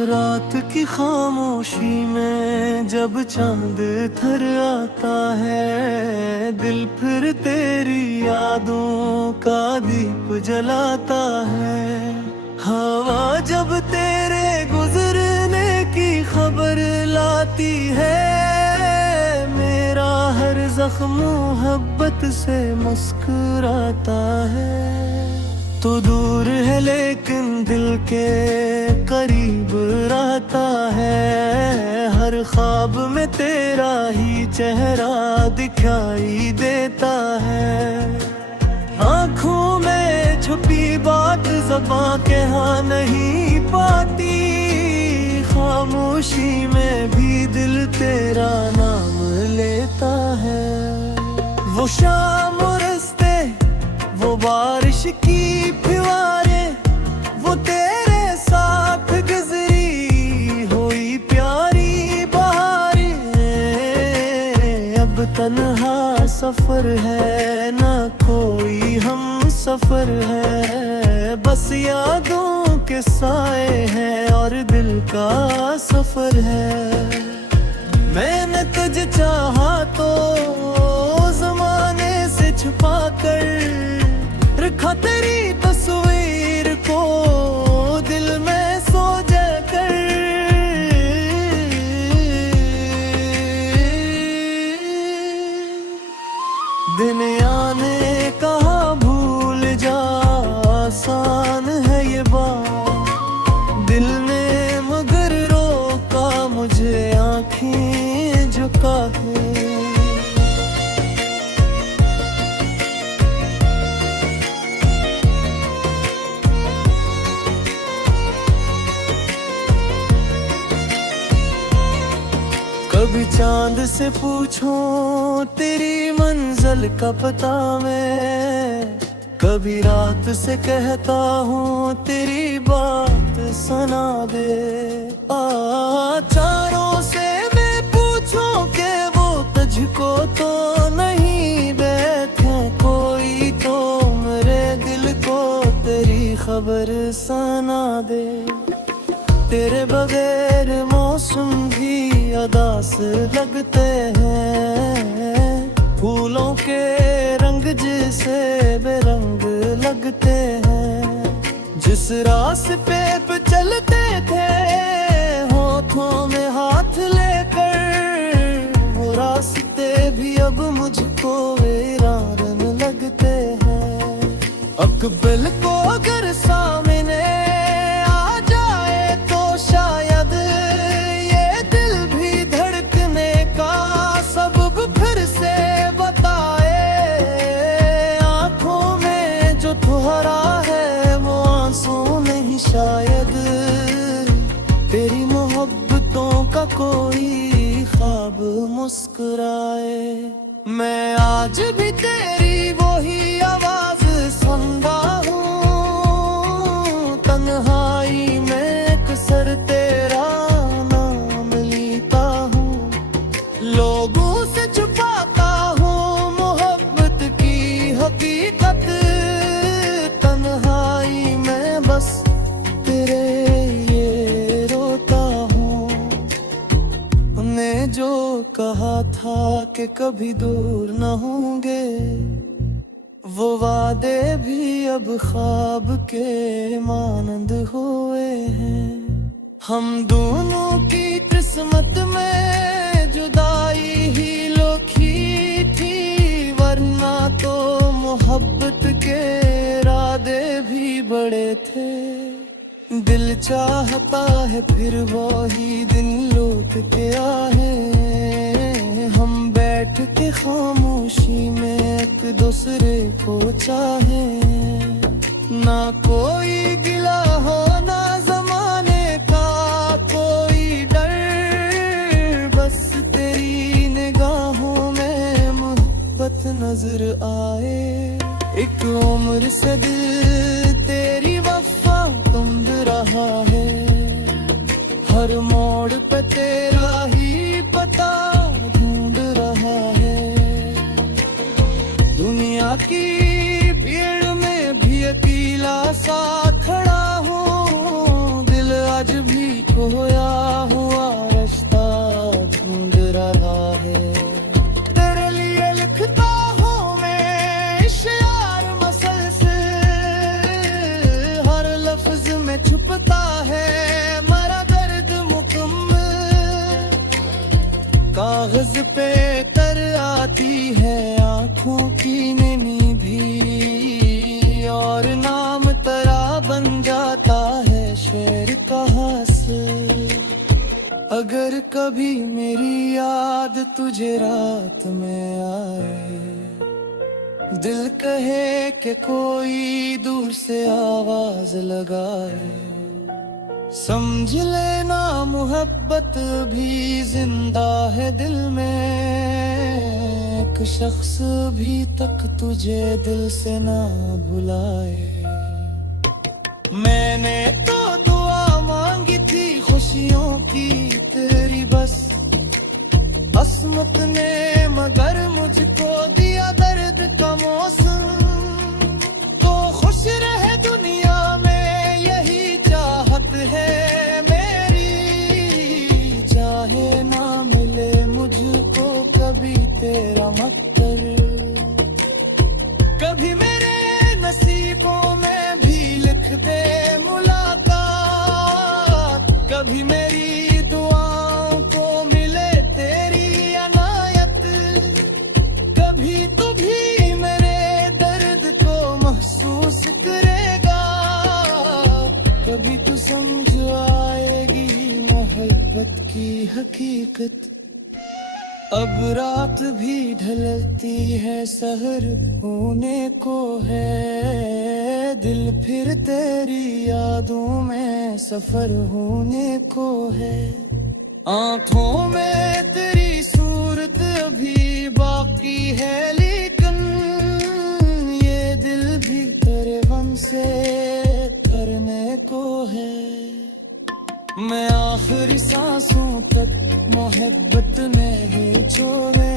रात की खामोशी में जब चांद थर आता है, दिल फिर तेरी यादों का दीप जलाता है। हवा जब तेरे गुजरने की खबर लाती है, मेरा हर जख्म मोहब्बत से मुस्कुराता है। तो दूर है लेकिन दिल के करीब रहता है, हर ख्वाब में तेरा ही चेहरा दिखाई देता है। आँखों में छुपी बात ज़बां कह नहीं पाती, खामोशी में भी दिल तेरा नाम लेता है। वो शाम रस्ते, वो बारिश की फुहारें, वो तेरे साथ गुजरी हुई प्यारी बहारें। अब तन्हा सफर है, ना कोई हम सफर है, बस यादों के साए हैं और दिल का सफर है। मैंने तुझे चाहा तो ज़माने से छुपा कर रखा, तेरी तस्वीर को दिल में सो जाकर। दिन आने कहा भूल जा, आसान है ये बात, दिल ने मगर रोका मुझे आँखें झुका के। कभी चांद से पूछो तेरी मंजिल का पता मैं, कभी रात से कहता हूँ तेरी बात सुना दे। चारों से मैं पूछूं के वो तुझको तो नहीं बैठे कोई, तो मेरे दिल को तेरी खबर सुना दे। तेरे बगैर मौसम भी उदास लगते हैं, फूलों के रंग जैसे बेरंग लगते हैं। जिस रास्ते पे चलते थे होठों में हाथ लेकर, वो रास्ते भी अब मुझको वीरान लगते हैं। अकबल को अगर सामने शायद ये दिल भी धड़कने का सबब फिर से बताए। आँखों में जो ठहरा है वो आंसू नहीं शायद, तेरी मोहब्बतों का कोई ख्वाब मुस्कुराए। मैं आज भी तेरी वही आवाज सुनता हूँ, तन्हाई में अक्सर तेरा नाम लेता हूँ। लोगों से छुपाता हूँ मोहब्बत की हकीकत, तन्हाई में बस तेरे ये रोता हूँ। तूने जो कहा था कि कभी दूर न होंगे, वो वादे भी अब ख्वाब के मानंद हुए हैं। हम दोनों की किस्मत में जुदाई ही लिखी थी, वरना तो मोहब्बत के इरादे भी बड़े थे। दिल चाहता है फिर वही दिन लौट के आए, हम बैठ के खामोशी में एक दूसरे को चाहे। ना कोई गिला हो ना जमाने का कोई डर, बस तेरी निगाहों में मोहब्बत नजर आए। एक उम्र से दिल तेरी वफा तुम रहा है, हर मोड़ पे तेरा ही पता ढूंढ रहा है। दुनिया की भीड़ में भी अकेला सा खड़ा हूँ, दिल आज भी खोया हुआ रास्ता ढूंढ रहा है। तेरे लिए लिखता हूँ मैं इश्यार मसलसल, हर लफ्ज में छुपता है मरा दर्द मुकम्मल। कागज पे तर आती है आंखों की नमी भी, और नाम तरा बन जाता है शेर का हासिल। अगर कभी मेरी याद तुझे रात में आए, दिल कहे कि कोई दूर से आवाज लगाए, समझ लेना मोहब्बत भी जिंदा है दिल में। एक शख्स भी तक तुझे दिल से ना भुलाए। मैंने तो दुआ मांगी थी खुशियों की तेरी बस, अस्मत ने मगर मुझको दिया दर्द का मौसम। तो खुश रहे दुनिया में यही चाहत है मेरी, चाहे ना मिले मुझको कभी तेरा मक्कर। कभी मेरे नसीबों में भी लिख दे मुलाकात, कभी मेरी दुआओं को मिले तेरी अनायत। कभी तू भी मेरे दर्द को महसूस करेगा, कभी तू समझ आएगी मोहब्बत की हकीकत। अब रात भी ढलती है सहर होने को है, दिल फिर तेरी यादों में सफर होने को है। आंखों में तेरी सूरत अभी बाकी है, लेकिन ये दिल भी तेरे गम से भरने को है। मैं आखिरी सांसों तक मोहब्बत में ही छोड़े